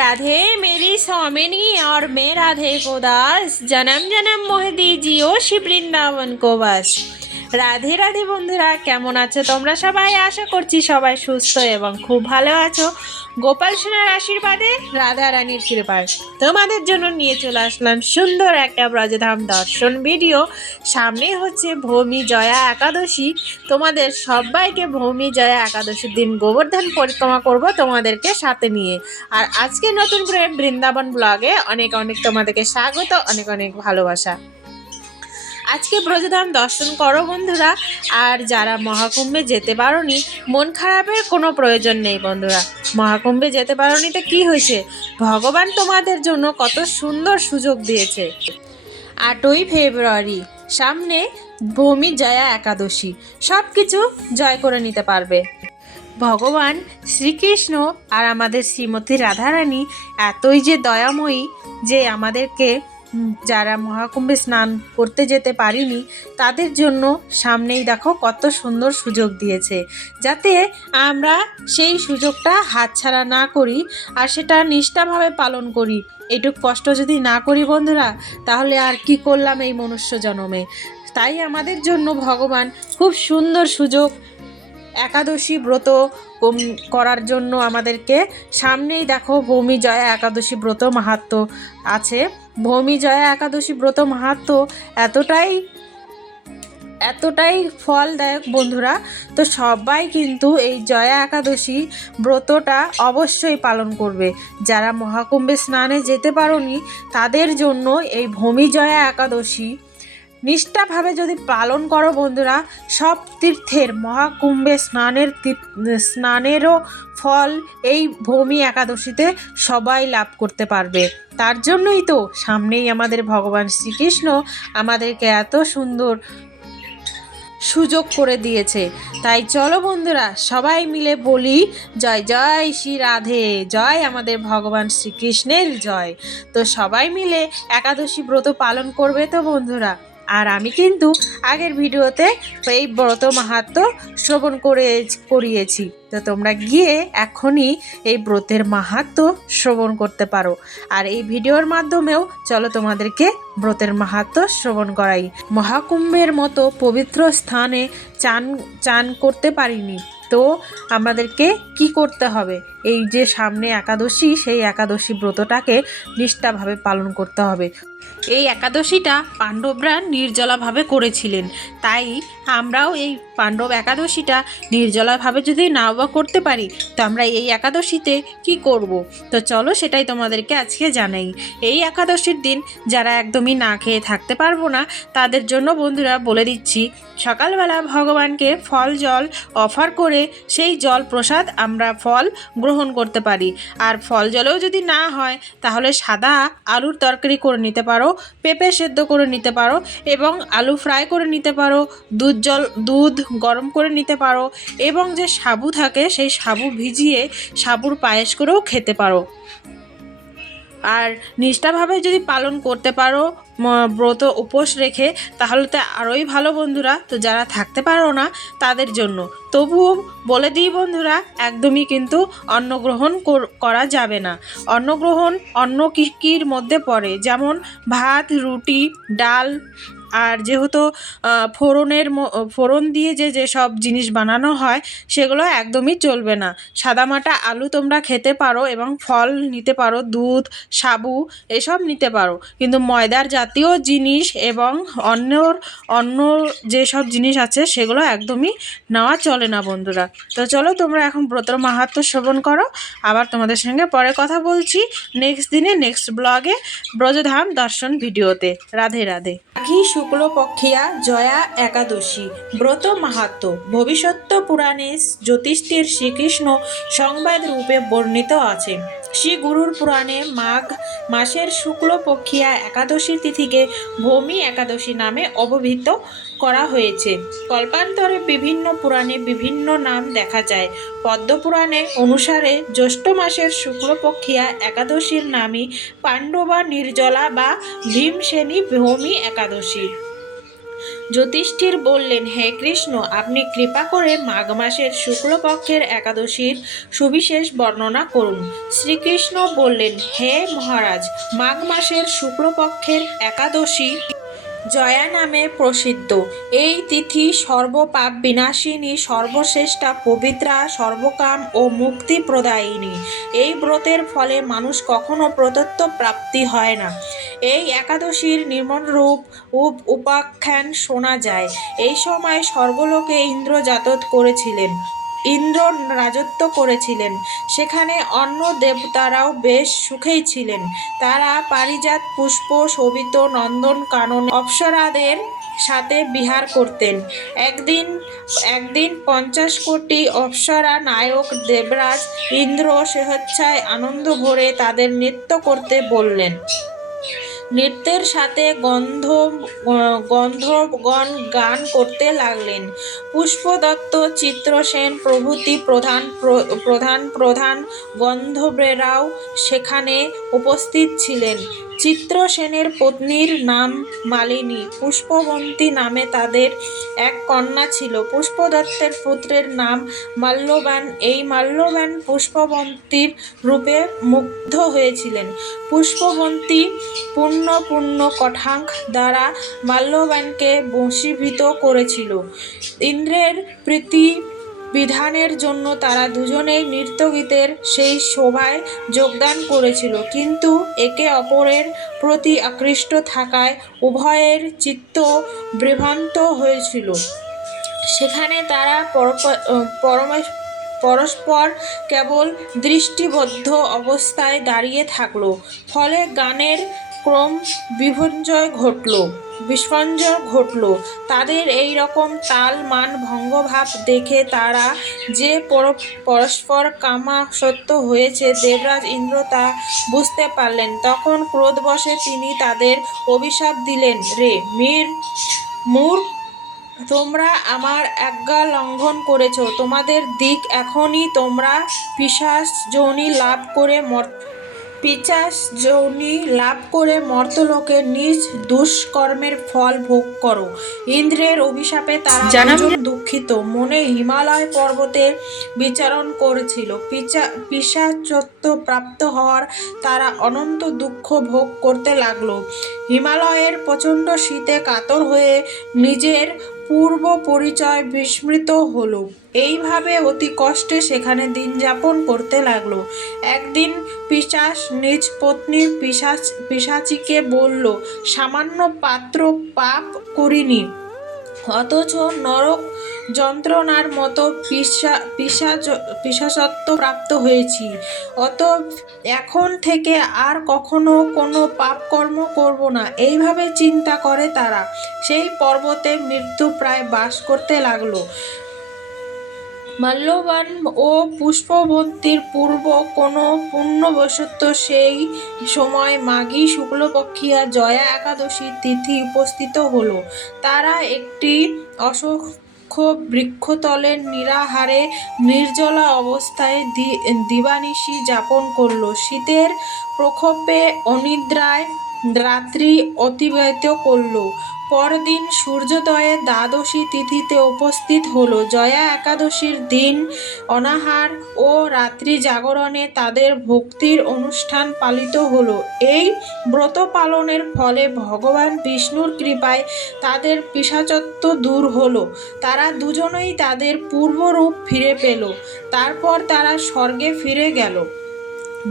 राधे मेरी स्वामिनी और मैं राधे को दास जन्म जन्म मोह दीजियो शिव वृंदावन को बस রাধে রাধে বন্ধুরা, কেমন আছো তোমরা সবাই? আশা করছি সবাই সুস্থ এবং খুব ভালো আছো। গোপাল সোনার আশীর্বাদে রাধা রানীর কৃপায় তোমাদের জন্য নিয়ে চলে আসলাম সুন্দর একটা ব্রজধাম দর্শন ভিডিও। সামনে হচ্ছে ভূমি জয়া একাদশী। তোমাদের সবাইকে ভূমি জয়া একাদশীর দিন গোবর্ধন পরিক্রমা করব তোমাদেরকে সাথে নিয়ে। আর আজকে নতুন করে বৃন্দাবন ব্লগে অনেক অনেক তোমাদেরকে স্বাগত, অনেক অনেক ভালোবাসা। আজকে ব্রজধাম দর্শন করো বন্ধুরা, আর যারা মহাকুম্ভে যেতে পারোনি, মন খারাপের কোনো প্রয়োজন নেই বন্ধুরা। মহাকুম্ভে যেতে পারোনি তো কী হয়েছে? ভগবান তোমাদের জন্য কত সুন্দর সুযোগ দিয়েছে। আটই ফেব্রুয়ারি, সামনে ভূমি জয়া একাদশী সব কিছু জয় করে নিতে পারবে। ভগবান শ্রীকৃষ্ণ আর আমাদের শ্রীমতী রাধারানী এতই যে দয়াময়ী যে আমাদেরকে যারা মহাকুম্ভে স্নান করতে যেতে পারিনি, তাদের জন্য সামনেই দেখো কত সুন্দর সুযোগ দিয়েছে, যাতে আমরা সেই সুযোগটা হাতছাড়া না করি আর সেটা নিষ্ঠাভাবে পালন করি। এটুক কষ্ট যদি না করি বন্ধুরা, তাহলে আর কি করলাম এই মনুষ্য জন্মে? তাই আমাদের জন্য ভগবান খুব সুন্দর সুযোগ, একাদশী ব্রত করার জন্য আমাদেরকে সামনেই দেখো ভূমি জয়া একাদশী ব্রত মাহাত্ম আছে। ভূমি জয়া একাদশী ব্রত মাহাত্ম এতটাই এতটাই ফলদায়ক বন্ধুরা। তো সবাই কিন্তু এই জয়া একাদশী ব্রতটা অবশ্যই পালন করবে। যারা মহাকুম্ভে স্নানে যেতে পারোনি, তাদের জন্য এই ভূমি জয়া একাদশী নিষ্ঠাভাবে যদি পালন করো বন্ধুরা, সব তীর্থের মহাকুম্ভে স্নানের স্নানেরও ফল এই ভূমি একাদশীতে সবাই লাভ করতে পারবে। তার জন্যই তো সামনেই আমাদের ভগবান শ্রীকৃষ্ণ আমাদেরকে এত সুন্দর সুযোগ করে দিয়েছে। তাই চলো বন্ধুরা, সবাই মিলে বলি, জয় জয় শ্রী রাধে, জয় আমাদের ভগবান শ্রীকৃষ্ণের জয়। তো সবাই মিলে একাদশী ব্রত পালন করবে তো বন্ধুরা? আর আমি কিন্তু আগের ভিডিওতে এই ব্রত মাহাত্ম শ্রবণ করে করিয়েছি। তো তোমরা গিয়ে এখনই এই ব্রতের মাহাত্ম শ্রবণ করতে পারো। আর এই ভিডিওর মাধ্যমেও চলো তোমাদেরকে ব্রতের মাহাত্ম শ্রবণ করাই। মহাকুম্ভের মতো পবিত্র স্থানে চান চান করতে পারিনি। তো আমাদেরকে কি করতে হবে? এই যে সামনে একাদশী, সেই একাদশী ব্রতটাকে নিষ্ঠাভাবে পালন করতে হবে। এই একাদশীটা পাণ্ডবরা নির্জলাভাবে করেছিলেন। তাই আমরাও এই পাণ্ডব একাদশীটা নির্জলাভাবে যদি নাও বা করতে পারি, তো আমরা এই একাদশীতে কি করব? তো চলো সেটাই তোমাদেরকে আজকে জানাই। এই একাদশীর দিন যারা একদমই না খেয়ে থাকতে পারব না, তাদের জন্য বন্ধুরা বলে দিচ্ছি, সকালবেলা ভগবানকে ফল জল অফার করে সেই জল প্রসাদ আমরা ফল গ্রহণ করতে পারি। আর ফল জলেও যদি না হয়, তাহলে সাদা আলুর তরকারি করে নিতে পারো, পেঁপে সেদ্ধ করে নিতে পারো এবং আলু ফ্রাই করে নিতে পারো, দুধ জল, দুধ গরম করে নিতে পারো এবং যে সাবু থাকে সেই সাবু ভিজিয়ে সাবুর পায়েস করেও খেতে পারো। আর নিষ্ঠাভাবে যদি পালন করতে পারো ব্রত উপোস রেখে, তাহলে তো আরোই ভালো বন্ধুরা। তো যারা থাকতে পারো না, তাদের জন্য। তবুও বলে দিই বন্ধুরা, একদমই কিন্তু অন্নগ্রহণ কর- যাবে না। অন্নগ্রহণ অন্ন কিকির মধ্যে পড়ে, যেমন ভাত, রুটি, ডাল আর যেহেতু ফোড়নের ফোড়ন দিয়ে যে যেসব জিনিস বানানো হয়, সেগুলো একদমই চলবে না। সাদামাটা আলু তোমরা খেতে পারো এবং ফল নিতে পারো, দুধ, সাবু, এসব নিতে পারো। কিন্তু ময়দার জাতীয় জিনিস এবং অন্যর অন্য যেসব জিনিস আছে, সেগুলো একদমই নেওয়া চলে না বন্ধুরা। তো চলো তোমরা এখন ব্রতর মাহাত্ম শ্রবণ করো। আবার তোমাদের সঙ্গে পরে কথা বলছি নেক্সট দিনে, নেক্সট ব্লগে ব্রজধাম দর্শন ভিডিওতে। রাধে রাধে। শুক্লপক্ষিয়া জয়া একাদশী। ব্রত মাহাত্ম। ভবিষ্যত্ব পুরাণে জ্যোতিষ্ঠের শ্রীকৃষ্ণ সংবাদ রূপে বর্ণিত আছে। শ্রী গুরুর পুরাণে মাঘ মাসের শুক্লপক্ষিয়া একাদশী তিথিকে ভূমি একাদশী নামে অভিহিত করা হয়েছে। কল্পান্তরে বিভিন্ন পুরাণে বিভিন্ন নাম দেখা যায়। পদ্মপুরাণে অনুসারে জ্যৈষ্ঠ মাসের শুক্লপক্ষিয়া একাদশীর নামই পাণ্ডবা নির্জলা বা ভীমসেনী ভূমি একাদশী। জ্যোতিষ্ঠির বললেন, হে কৃষ্ণ, আপনি কৃপা করে মাঘ মাসের শুক্লপক্ষের একাদশীর সুবিশেষ বর্ণনা করুন। শ্রীকৃষ্ণ বললেন, হে মহারাজ, মাঘ মাসের শুক্লপক্ষের একাদশী জয়া নামে প্রসিদ্ধ। এই তিথি সর্বপাপ বিনাশিনী, সর্বশ্রেষ্ঠা পবিত্রা, সর্বকাম ও মুক্তি প্রদায়িনী। এই ব্রতের ফলে মানুষ কখনো প্রদত্ত প্রাপ্তি হয় না। এই একাদশীর নির্মল রূপ উপ উপাখ্যান শোনা যায়। এই সময় স্বর্গলোকে ইন্দ্র যাতত করেছিলেন। ইন্দ্র রাজত্ব করেছিলেন। সেখানে অন্য দেবতারাও বেশ সুখেই ছিলেন। তারা পারিজাত পুষ্প, শোভিত, নন্দন, কানন অপ্সরাদের সাথে বিহার করতেন। একদিন একদিন পঞ্চাশ কোটি অপ্সরা নায়ক দেবরাজ ইন্দ্র স্বেচ্ছায় আনন্দ ভরে তাদের নৃত্য করতে বললেন। নৃত্যের সাথে গন্ধ গন্ধগণ গান করতে লাগলেন। পুষ্পদত্ত চিত্রসেন প্রভৃতি প্রধান প্র- প্রধান প্রধান গন্ধবেরাও সেখানে উপস্থিত ছিলেন। চিত্রসেনের পত্নীর নাম মালিনী। পুষ্পবন্তী নামে তাদের এক কন্যা ছিল। পুষ্পদত্তের পুত্রের নাম মাল্যবান। এই মাল্যবান পুষ্পবন্তীর রূপে মুগ্ধ হয়েছিলেন। পুষ্পবন্তী পূর্ণ পূর্ণ কঠাঙ্ক দ্বারা মাল্যবানকে বংশীভূত করেছিল। ইন্দ্রের প্রীতি বিধানের জন্য তারা দুজনেই নৃত্যগীতের সেই শোভায় যোগদান করেছিল। কিন্তু একে অপরের প্রতি আকৃষ্ট থাকায় উভয়ের চিত্ত বিভ্রান্ত হয়েছিল। সেখানে তারা পরমেশ- পরস্পর কেবল দৃষ্টিবদ্ধ অবস্থায় দাঁড়িয়ে থাকল। ফলে গানের ক্রম বিভঞ্জয় ঘটল বিস্পঞ্জয় ঘটল। তাদের এই রকম তাল মান ভঙ্গভাব দেখে তারা যে পর- পরস্পর কামাসক্ত হয়েছে, দেবরাজ ইন্দ্র তা বুঝতে পারলেন। তখন ক্রোধবশে তিনি তাদের অভিশাপ দিলেন, রে, মীর মূর্খ তোমরা আমার আজ্ঞা লঙ্ঘন করেছ। তোমাদের দিক এখনই তোমরা পিশাচ যোনি লাভ করে মর পিচাস যৌনি লাভ করে মর্তলোকে নিজ দুষ্কর্মের ফল ভোগ করো। ইন্দ্রের অভিশাপে তারা জানাম- দুঃখিত। মনে হিমালয় পর্বতে বিচারণ করেছিল। পিচা পিসাচত্ব প্রাপ্ত হওয়ার তারা অনন্ত দুঃখ ভোগ করতে লাগল। হিমালয়ের প্রচণ্ড শীতে কাতর হয়ে নিজের পূর্ব পরিচয় বিস্মৃত হলো। এইভাবে অতি কষ্টে সেখানে দিন যাপন করতে লাগল। একদিন পিশাচ নিজ পত্নীর পিশাচ, পিশাচিকে বলল, সামান্য পাত্র পাপ করিনি। অথচ নরক যন্ত্রণার মতো পিসা পিসাচ পিসাচত্ব প্রাপ্ত হয়েছি। অত এখন থেকে আর কখনো কোনো পাপকর্ম করব না। এইভাবে চিন্তা করে তারা। সেই পর্বতে মৃত্যু প্রায় বাস করতে লাগল। মাল্যবান ও পুষ্পবন্তীর পূর্ব কোনো পুণ্যবশত সেই সময় মাঘী শুক্লপক্ষিয়া জয়া একাদশী তিথি উপস্থিত হলো। তারা একটি অসংখ্য বৃক্ষতলে নিরাহারে নির্জলা অবস্থায় দিবানিশি যাপন করল। শীতের প্রকোপে অনিদ্রায় রাত্রি অতিবাহিত করল। পরদিন সূর্যোদয়ে দ্বাদশী তিথিতে উপস্থিত হলো। জয়া একাদশীর দিন অনাহার ও রাত্রি জাগরণে তাদের ভক্তির অনুষ্ঠান পালিত হলো। এই ব্রত পালনের ফলে ভগবান বিষ্ণুর কৃপায় তাদের পিশাচত্ব দূর হলো। তারা দুজনেই তাদের পূর্বরূপ ফিরে পেল। তারপর তারা স্বর্গে ফিরে গেল।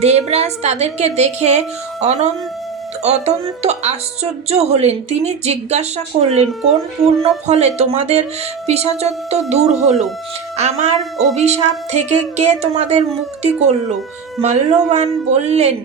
দেবরাজ তাদেরকে দেখে অনন্ত অত্যন্ত আশ্চর্য হলেন। তিনি জিজ্ঞাসা করলেন, কোন পূর্ণ ফলে তোমাদের পিসাচত্ব দূর হলো? আমার অভিশাপ থেকে কে তোমাদের মুক্তি করল? মাল্যবান বললেন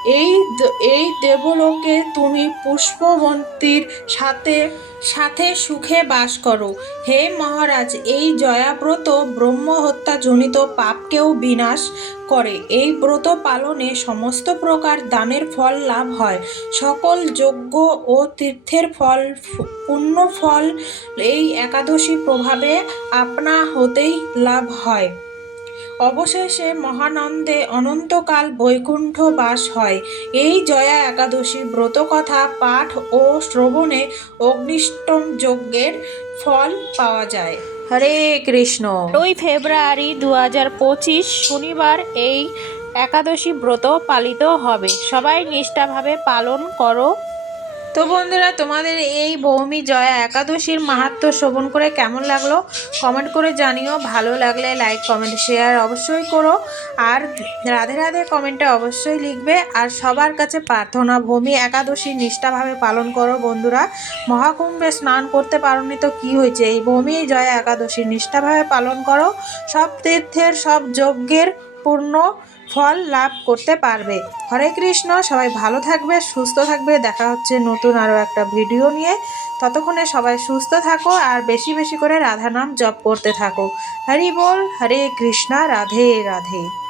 এই এই দেবলোকে তুমি পুষ্পবন্তীর সাথে সাথে সুখে বাস করো। হে মহারাজ, এই জয়াব্রত ব্রহ্ম হত্যা জনিত পাপকেও বিনাশ করে। এই ব্রত পালনে সমস্ত প্রকার দানের ফল লাভ হয়। সকল যজ্ঞ ও তীর্থের ফল, পুণ্য ফল এই একাদশী প্রভাবে আপনা হতেই লাভ হয়। অবশেষে মহানন্দে অনন্তকাল বৈকুণ্ঠ বাস হয়। এই জয়া একাদশী ব্রত কথা পাঠ ও শ্রবণে অগ্নিষ্টম যজ্ঞের ফল পাওয়া যায়। হরে কৃষ্ণ। ওই ফেব্রুয়ারি দু হাজার পঁচিশ শনিবার এই একাদশী ব্রত পালিত হবে। সবাই নিষ্ঠাভাবে পালন করো। তো বন্ধুরা, তোমাদের এই বৌমি জয়া একাদশীর মাহাত্ম শ্রবণ করে কেমন লাগল? কমেন্ট করে জানিও। ভালো লাগলে লাইক কমেন্ট শেয়ার অবশ্যই করো। আর রাধে রাধে কমেন্টে অবশ্যই লিখবে। আর সবার কাছে প্রার্থনা ভূমি একাদশী নিষ্ঠাভাবে পালন করো বন্ধুরা। মহাকুম্ভে স্নান করতে পারোনি তো কি হয়েছে? এই ভূমি জয়া একাদশী নিষ্ঠাভাবে পালন করো। সব তীর্থের সব যজ্ঞের পূর্ণ ফল লাভ করতে পারবে। হরে কৃষ্ণ, সবাই ভালো থাকবে, সুস্থ থাকবে। দেখা হচ্ছে নতুন আরও একটা ভিডিও নিয়ে। ততক্ষণে সবাই সুস্থ থাকো আর বেশি বেশি করে রাধা নাম জপ করতে থাকো। হরি বল, হরে কৃষ্ণা, রাধে রাধে।